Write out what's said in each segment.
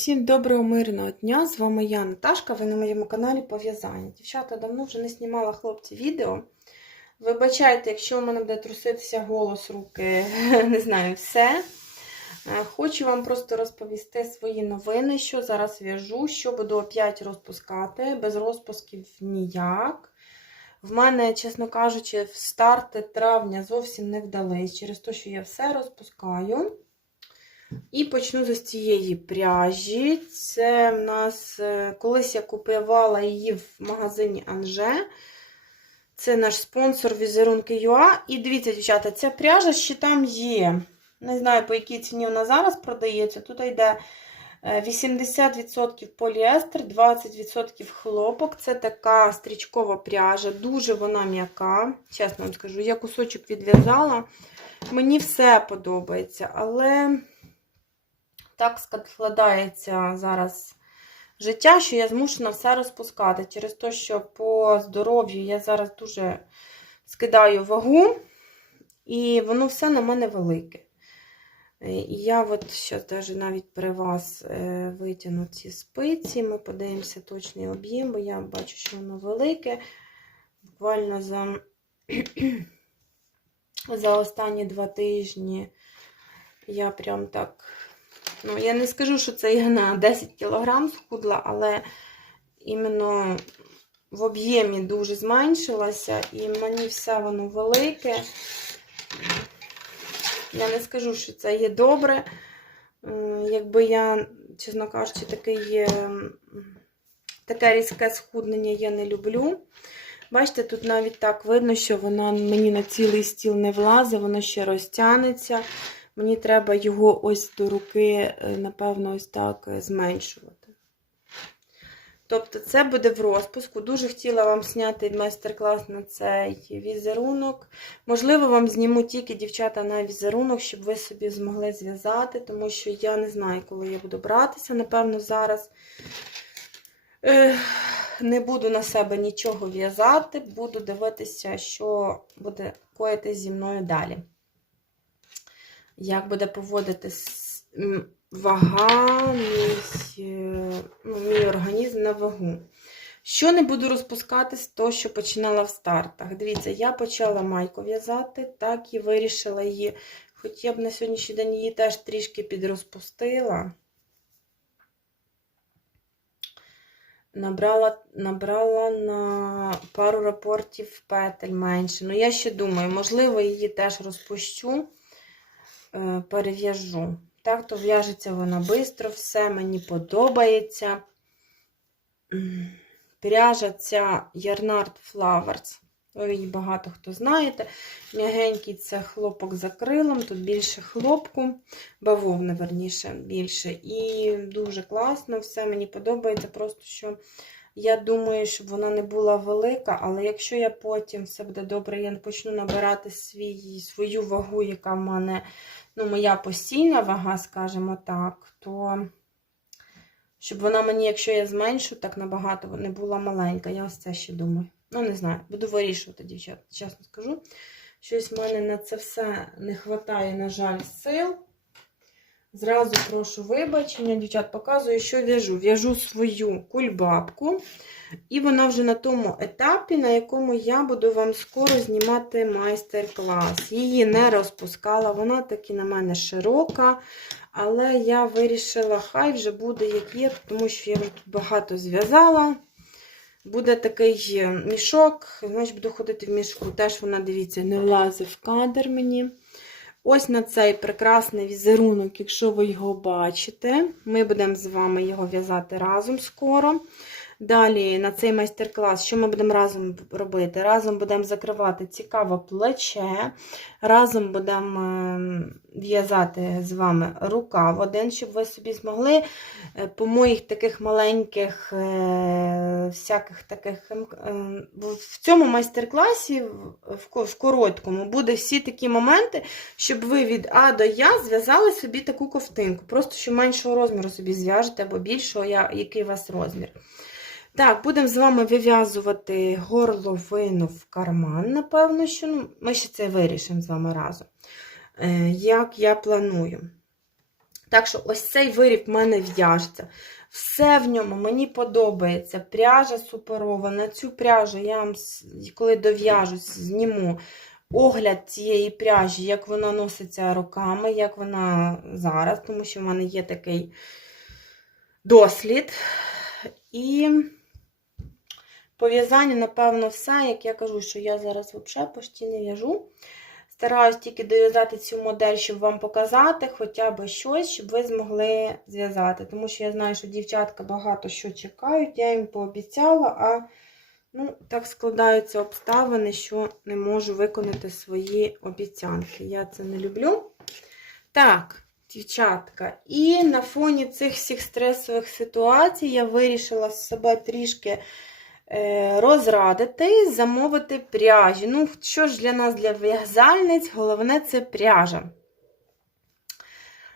Всім доброго мирного дня! З вами я, Наташка, ви на моєму каналі по в'язанню. Дівчата, давно вже не знімала хлопці відео. Вибачайте, якщо у мене буде труситися голос, руки, не знаю, все. Е, Хочу вам просто розповісти свої новини, що зараз в'яжу, що буду опять розпускати, без розпусків ніяк. В мене, чесно кажучи, старти травня зовсім не вдались, через те, що я все розпускаю. І почну з цієї пряжі. Це в нас е, колись я купувала її в магазині Анже. Це наш спонсор візерунки ЮА. І дивіться, дівчата, ця пряжа ще там є. Не знаю, по якій ціні вона зараз продається. Тут йде е, 80% поліестер, 20% хлопок. Це така стрічкова пряжа, дуже вона м'яка. Чесно вам скажу, я кусочок відв'язала. Мені все подобається, але так складається зараз життя, що я змушена все розпускати через те, що по здоров'ю я зараз дуже скидаю вагу, і воно все на мене велике. І я от зараз навіть при вас е, витягну ці спиці, ми подивимося точний об'єм, бо я бачу, що воно велике. Буквально за, за останні два тижні я прям так. Ну, я не скажу, що це я на 10 кг схудла, але іменно в об'ємі дуже зменшилася, і мені все воно велике. Я не скажу, що це є добре. Якби я, чесно кажучи, таке, таке різке схуднення я не люблю. Бачите, тут навіть так видно, що воно мені на цілий стіл не влазить, воно ще розтягнеться. Мені треба його ось до руки, напевно, ось так зменшувати. Тобто, це буде в розпуску. Дуже хотіла вам зняти майстер-клас на цей візерунок. Можливо, вам зніму тільки дівчата на візерунок, щоб ви собі змогли зв'язати, тому що я не знаю, коли я буду братися. Напевно, зараз не буду на себе нічого в'язати, буду дивитися, що буде коїти зі мною далі як буде поводити вага, мій, ну, мій організм на вагу. Що не буду розпускати з того, що починала в стартах. Дивіться, я почала майку в'язати, так і вирішила її, хоч я б на сьогоднішній день її теж трішки підрозпустила. Набрала набрала на пару рапортів петель менше. Ну, я ще думаю, можливо, її теж розпущу перев'яжу. Так, то в'яжеться вона швидко, все мені подобається. Пряжа ця Yarnard Flowers. Ви її багато хто знаєте. М'ягенький це хлопок за крилом, тут більше хлопку, бавовна, верніше, більше. І дуже класно, все мені подобається. Просто що я думаю, щоб вона не була велика, але якщо я потім все буде добре, я почну набирати свій, свою вагу, яка в мене ну, моя постійна вага, скажімо так, то щоб вона мені, якщо я зменшу, так набагато не була маленька. Я ось це ще думаю. Ну, не знаю, буду вирішувати, дівчат, чесно скажу. Щось в мене на це все не вистачає, на жаль, сил. Зразу прошу вибачення, дівчат, показую, що в'яжу. В'яжу свою кульбабку. І вона вже на тому етапі, на якому я буду вам скоро знімати майстер-клас. Її не розпускала, вона таки на мене широка. Але я вирішила, хай вже буде, як є, тому що я вже тут багато зв'язала. Буде такий мішок, значить, буду ходити в мішку. Теж вона, дивіться, не влазить в кадр мені. Ось на цей прекрасний візерунок, якщо ви його бачите, ми будемо з вами його в'язати разом скоро. Далі на цей майстер-клас, що ми будемо разом робити? Разом будемо закривати цікаве плече, разом будемо в'язати з вами рукав один, щоб ви собі змогли по моїх таких маленьких, всяких таких. В цьому майстер-класі, в короткому, буде всі такі моменти, щоб ви від А до Я зв'язали собі таку ковтинку. Просто що меншого розміру собі зв'яжете, або більшого, який у вас розмір. Так, будемо з вами вив'язувати горловину в карман, напевно, що ну, ми ще це вирішимо з вами разом. Е, як я планую. Так що ось цей виріб в мене в'яжеться. Все в ньому мені подобається. Пряжа суперова. На цю пряжу я вам, коли дов'яжусь, зніму огляд цієї пряжі, як вона носиться роками, як вона зараз, тому що в мене є такий дослід. І пов'язання, напевно, все. Як я кажу, що я зараз взагалі почти не в'яжу. Стараюсь тільки дов'язати цю модель, щоб вам показати хоча б щось, щоб ви змогли зв'язати. Тому що я знаю, що дівчатка багато що чекають, я їм пообіцяла, а ну, так складаються обставини, що не можу виконати свої обіцянки. Я це не люблю. Так, дівчатка, і на фоні цих всіх стресових ситуацій я вирішила себе трішки е, розрадити, замовити пряжі. Ну, що ж для нас, для в'язальниць, головне це пряжа.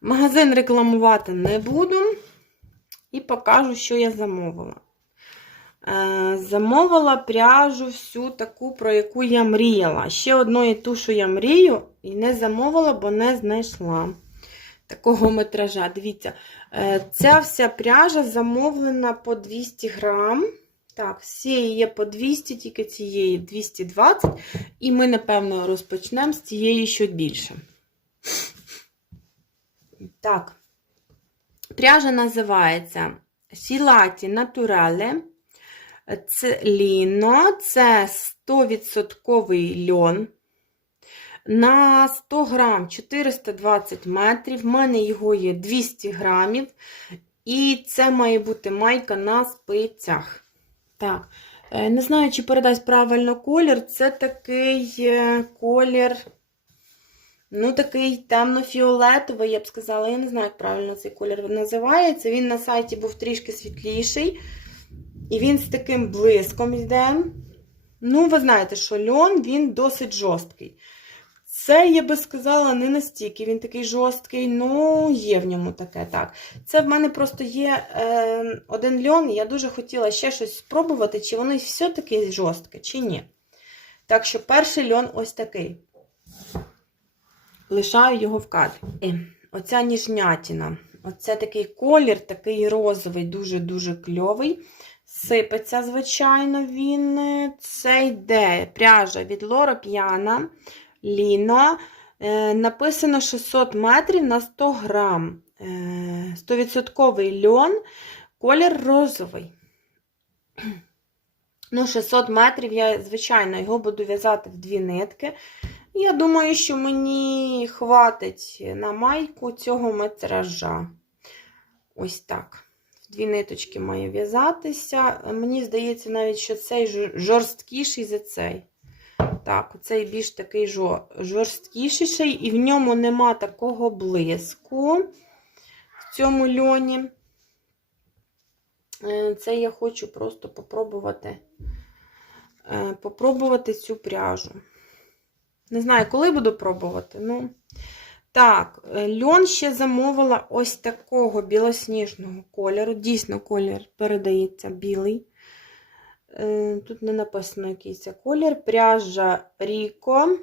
Магазин рекламувати не буду. І покажу, що я замовила. Е, Замовила пряжу всю таку, про яку я мріяла. Ще одної ту, що я мрію, і не замовила, бо не знайшла такого метража. Дивіться, е, ця вся пряжа замовлена по 200 грам. Так, всі є по 200, тільки цієї 220. І ми, напевно, розпочнемо з цієї що більше. Так, пряжа називається Сілаті Натурале. Це ліно, це 100% льон. На 100 грам 420 метрів. В мене його є 200 грамів. І це має бути майка на спицях. Так, е, не знаю, чи передасть правильно колір. Це такий е, колір, ну, такий темно-фіолетовий, я б сказала. Я не знаю, як правильно цей колір називається. Він на сайті був трішки світліший. І він з таким блиском йде. Ну, ви знаєте, що льон він досить жорсткий. Це, я би сказала, не настільки він такий жорсткий, ну, є в ньому таке. так. Це в мене просто є е, один льон, і я дуже хотіла ще щось спробувати, чи воно все-таки жорстке, чи ні. Так що перший льон ось такий. Лишаю його в кадрі. І оця ніжнятіна. Оце такий колір, такий розовий, дуже-дуже кльовий. Сипеться, звичайно, він. Це йде пряжа від Лоро П'яна, Ліно. Е, написано 600 метрів на 100 грам. Е, 100% льон, колір розовий. Ну, 600 метрів я, звичайно, його буду в'язати в дві нитки. Я думаю, що мені хватить на майку цього метража. Ось так. Дві ниточки має в'язатися. Мені здається, навіть, що цей жор- жорсткіший за цей. Так, цей більш такий жо- жорсткіший, і в ньому нема такого блиску в цьому льоні. Е, Це я хочу просто попробувати, е, попробувати цю пряжу. Не знаю, коли буду пробувати. Ну, так, е, льон ще замовила ось такого білосніжного кольору. Дійсно, колір передається білий. Е, Тут не написано який це колір. Пряжа Ріко,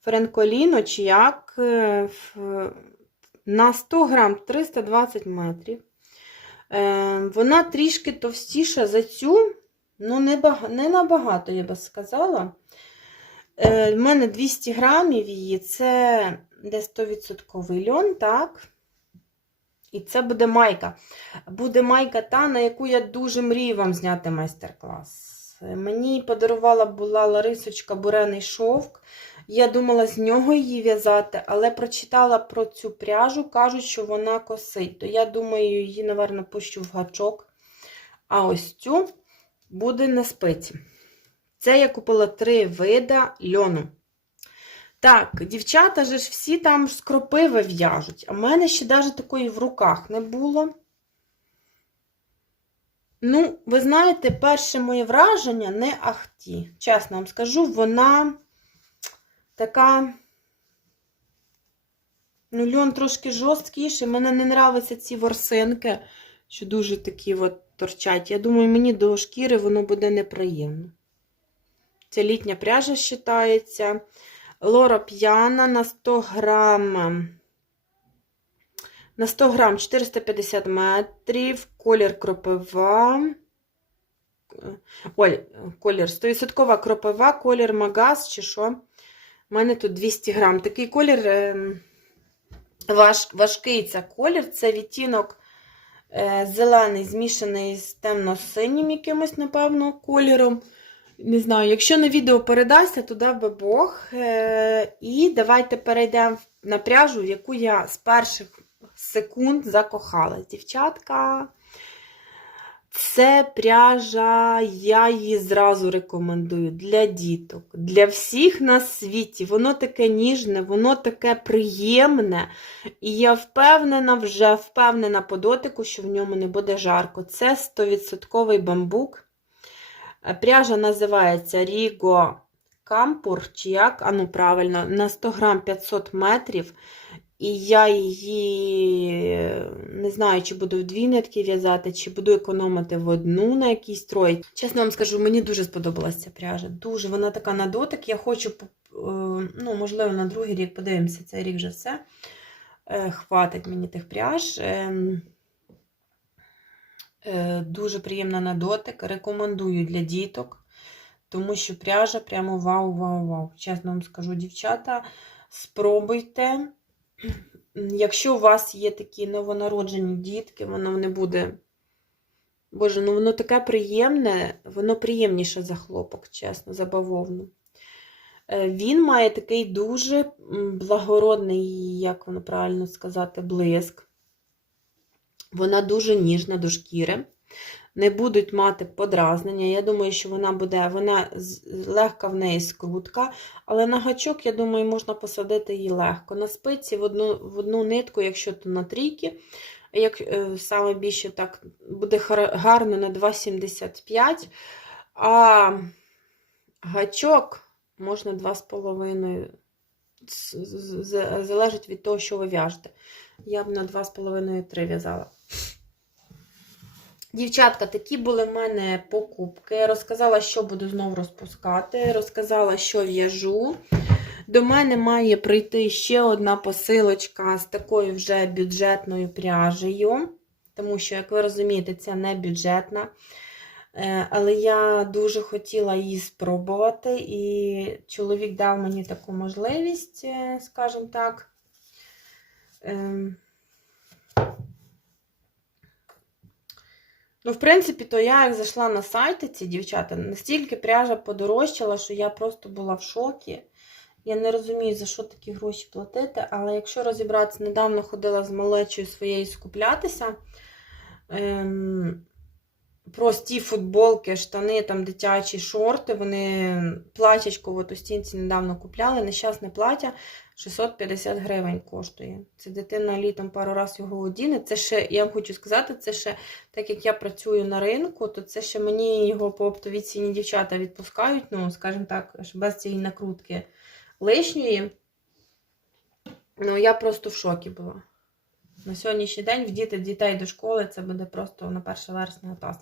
Френколіно, чи як. е, На 100 грам 320 метрів. Е, Вона трішки товстіша за цю, ну не, бага- не набагато, я би сказала. В мене 200 грамів її, це десь 100% льон, так? І це буде майка. Буде майка та, на яку я дуже мрію вам зняти майстер-клас. Мені подарувала була Ларисочка Бурений шовк. Я думала з нього її в'язати, але прочитала про цю пряжу, кажуть, що вона косить. То я думаю, її, напевно, пущу в гачок. А ось цю буде на спиці. Це я купила три вида льону. Так, дівчата же ж всі там з кропиви в'яжуть, а в мене ще навіть такої в руках не було. Ну, ви знаєте, перше моє враження не ахті. Чесно вам скажу, вона така. Ну, льон трошки жорсткіший. Мені не нравляться ці ворсинки, що дуже такі от торчать. Я думаю, мені до шкіри воно буде неприємно. Це літня пряжа вважається. Лора п'яна на 100 грам На 100 грам 450 метрів, колір кропива. Ой, колір 100% кропива, колір магаз чи що. У мене тут 200 грам. Такий колір ем, важ, важкий це колір, це відтінок е, зелений, змішаний з темно-синім якимось, напевно, кольором. Не знаю, якщо на відео передасться, то дав би Бог. Е, і давайте перейдемо на пряжу, яку я з перших секунд закохалась. Дівчатка, це пряжа, я її зразу рекомендую для діток, для всіх на світі. Воно таке ніжне, воно таке приємне. І я впевнена, вже впевнена по дотику, що в ньому не буде жарко. Це 100% бамбук. Пряжа називається Rigo Кампур, чи як, а ну правильно, на 100 грам 500 метрів. І я її не знаю, чи буду в дві нитки в'язати, чи буду економити в одну на якійсь строй. Чесно вам скажу, мені дуже сподобалася ця пряжа. Дуже вона така на дотик. Я хочу, е, ну, можливо, на другий рік подивимося, цей рік вже все. Е, Хватить мені тих пряж. Е, Дуже приємна на дотик. Рекомендую для діток, тому що пряжа прямо вау-вау-вау. Чесно вам скажу, дівчата, спробуйте. Якщо у вас є такі новонароджені дітки, воно не буде. Боже, ну воно таке приємне, воно приємніше за хлопок, чесно, за бавовну. Е, Він має такий дуже благородний, як воно правильно сказати, блиск. Вона дуже ніжна до шкіри. Не будуть мати подразнення. Я думаю, що вона буде, вона легка в неї скрутка, але на гачок, я думаю, можна посадити її легко. На спиці в одну, в одну нитку, якщо то на трійки, як е, саме більше так буде гарно на 2,75. А гачок можна 2,5. З- з- з- Залежить від того, що ви в'яжете. Я б на 2,5-3 в'язала. Дівчатка, такі були в мене покупки. Розказала, що буду знову розпускати. Розказала, що в'яжу. До мене має прийти ще одна посилочка з такою вже бюджетною пряжею. Тому що, як ви розумієте, це не бюджетна. Е, Але я дуже хотіла її спробувати, і чоловік дав мені таку можливість, е, скажімо так. Ем, Ну, в принципі, то я як зайшла на сайти ці дівчата, настільки пряжа подорожчала, що я просто була в шокі. Я не розумію, за що такі гроші платити, але якщо розібратися, недавно ходила з малечою своєю скуплятися. Ем, прості футболки, штани, там дитячі шорти, вони платячко от у стінці недавно купляли. Нещасне плаття 650 гривень коштує. Це дитина літом пару разів його одіне. Це ще, я вам хочу сказати, це ще, так як я працюю на ринку, то це ще мені його по оптовій ціні дівчата відпускають, ну, скажімо так, без цієї накрутки лишньої. Ну, я просто в шокі була. На сьогоднішній день вдіти дітей до школи це буде просто на 1 вересня таз.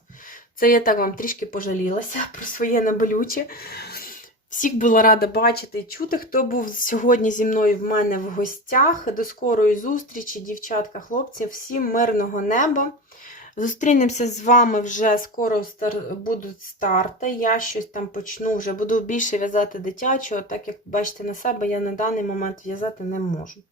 Це я так вам трішки пожалілася про своє неболюче. Всіх була рада бачити і чути, хто був сьогодні зі мною в мене в гостях. До скорої зустрічі, дівчатка, хлопці, всім мирного неба. Зустрінемося з вами вже скоро стар- будуть старти. Я щось там почну, вже буду більше в'язати дитячого, так як бачите на себе, я на даний момент в'язати не можу.